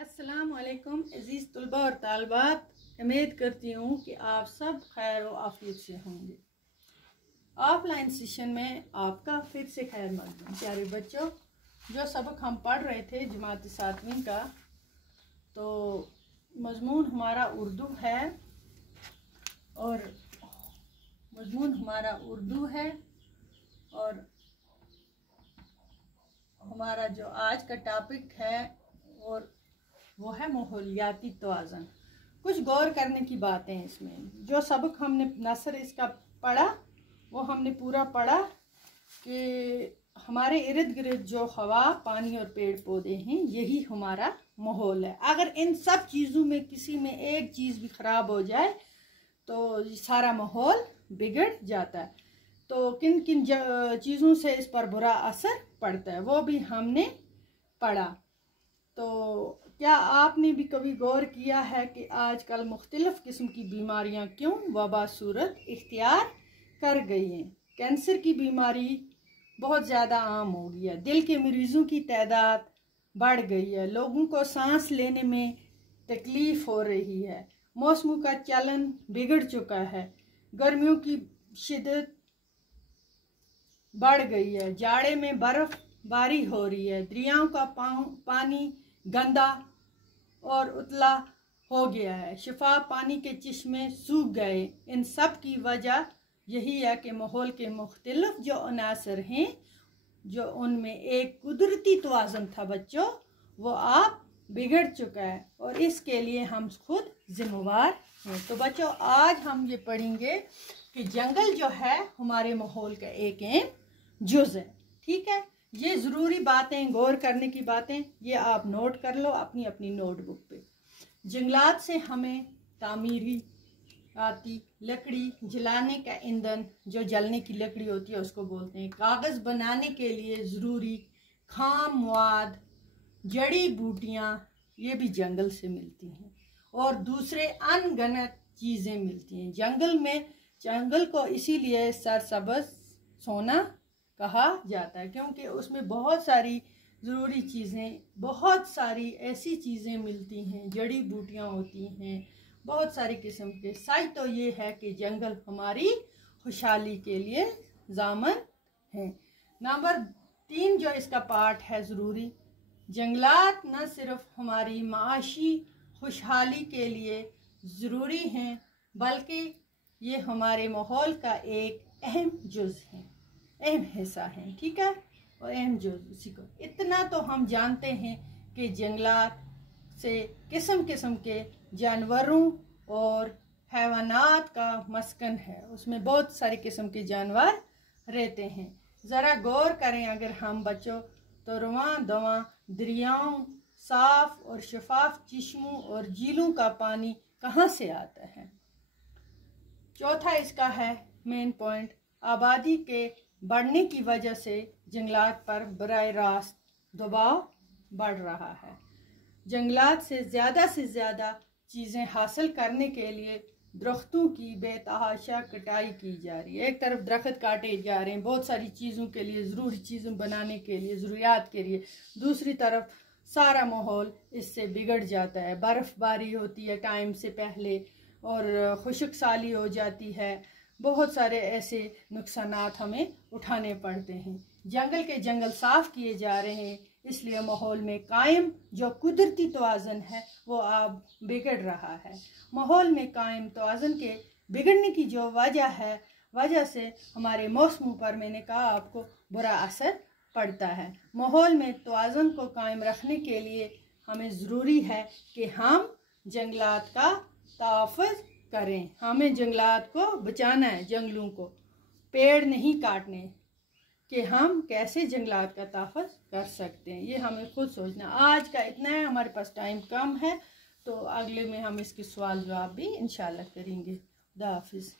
अस्सलाम वालेकुम अज़ीज़ तलबा और तालबात, उम्मीद करती हूँ कि आप सब खैर व आफियत से होंगे। ऑफलाइन सेशन में आपका फिर से खैर मकदम। प्यारे बच्चों, जो सबक हम पढ़ रहे थे जमात 7वीं का, तो मजमून हमारा उर्दू है और हमारा जो आज का टॉपिक है और वो है माहौलियाती तवाज़ुन। कुछ गौर करने की बातें इसमें। जो सबक हमने नसर इसका पढ़ा वो हमने पूरा पढ़ा कि हमारे इर्द गिर्द जो हवा, पानी और पेड़ पौधे हैं, यही हमारा माहौल है। अगर इन सब चीज़ों में किसी में एक चीज़ भी ख़राब हो जाए तो सारा माहौल बिगड़ जाता है। तो किन किन चीज़ों से इस पर बुरा असर पड़ता है वो भी हमने पढ़ा। तो क्या आपने भी कभी गौर किया है कि आजकल मुख्तलिफ किस्म की बीमारियां क्यों वबा सूरत इख्तियार कर गई हैं? कैंसर की बीमारी बहुत ज़्यादा आम हो गई है, दिल के मरीज़ों की तादाद बढ़ गई है, लोगों को सांस लेने में तकलीफ़ हो रही है, मौसमों का चलन बिगड़ चुका है, गर्मियों की शिद्दत बढ़ गई है, जाड़े में बर्फबारी हो रही है, दरियाओं का पानी गंदा और उतला हो गया है, शिफा पानी के चश्मे सूख गए। इन सब की वजह यही है कि माहौल के मुख्तलिफ जो अनासर हैं, जो उनमें एक कुदरती तवाज़ुन था बच्चों, वो आप बिगड़ चुका है और इसके लिए हम खुद जिम्मेवार हैं। तो बच्चों, आज हम ये पढ़ेंगे कि जंगल जो है हमारे माहौल का एक अहम जुज़ है। ठीक है, ये ज़रूरी बातें, गौर करने की बातें, ये आप नोट कर लो अपनी अपनी नोटबुक पे। जंगलात से हमें तामीरी आती लकड़ी, जलाने का ईंधन, जो जलने की लकड़ी होती है उसको बोलते हैं, कागज़ बनाने के लिए ज़रूरी खाम मवाद, जड़ी बूटियाँ, ये भी जंगल से मिलती हैं और दूसरे अनगिनत चीज़ें मिलती हैं। जंगल को इसीलिए सरसब्ज़ सोना कहा जाता है क्योंकि उसमें बहुत सारी ज़रूरी चीज़ें, बहुत सारी ऐसी चीज़ें मिलती हैं, जड़ी बूटियाँ होती हैं, बहुत सारी किस्म के। सच तो ये है कि जंगल हमारी खुशहाली के लिए ज़ामन है। नंबर 3 जो इसका पार्ट है ज़रूरी, जंगलात न सिर्फ हमारी माशी खुशहाली के लिए ज़रूरी हैं बल्कि ये हमारे माहौल का एक अहम जुज़ है, अहम हिस्सा है। ठीक है, और अहम जुज़ उसी को। इतना तो हम जानते हैं कि जंगलात से किस्म किस्म के जानवरों और हैवानात का मस्कन है, उसमें बहुत सारे किस्म के जानवर रहते हैं। ज़रा गौर करें अगर हम बच्चों, तो रुआं दवां दरियाओं, साफ और शफाफ चश्मों और झीलों का पानी कहाँ से आता है? चौथा इसका है मेन पॉइंट, आबादी के बढ़ने की वजह से जंगलात पर बराह रास्त दबाव बढ़ रहा है। जंगलात से ज़्यादा चीज़ें हासिल करने के लिए दरख्तों की बेतहाशा कटाई की जा रही है। एक तरफ दरख्त काटे जा रहे हैं बहुत सारी चीज़ों के लिए, ज़रूरी चीज़ें बनाने के लिए, ज़रूरियात के लिए, दूसरी तरफ सारा माहौल इससे बिगड़ जाता है। बर्फ़बारी होती है टाइम से पहले और खुश्क साली हो जाती है, बहुत सारे ऐसे नुकसानात हमें उठाने पड़ते हैं। जंगल साफ़ किए जा रहे हैं, इसलिए माहौल में कायम जो कुदरती तवाज़ुन है वो अब बिगड़ रहा है। माहौल में कायम तवाज़ुन के बिगड़ने की जो वजह से हमारे मौसमों पर, मैंने कहा आपको, बुरा असर पड़ता है। माहौल में तवाज़ुन को कायम रखने के लिए हमें ज़रूरी है कि हम जंगलात का तहफ़्फ़ुज़ करें। हमें जंगलात को बचाना है, जंगलों को, पेड़ नहीं काटने, कि हम कैसे जंगलात का तहफ़्फ़ुज़ कर सकते हैं, ये हमें खुद सोचना। आज का इतना है, हमारे पास टाइम कम है, तो अगले में हम इसके सवाल जवाब भी इंशाल्लाह करेंगे। खुदा हाफिज़।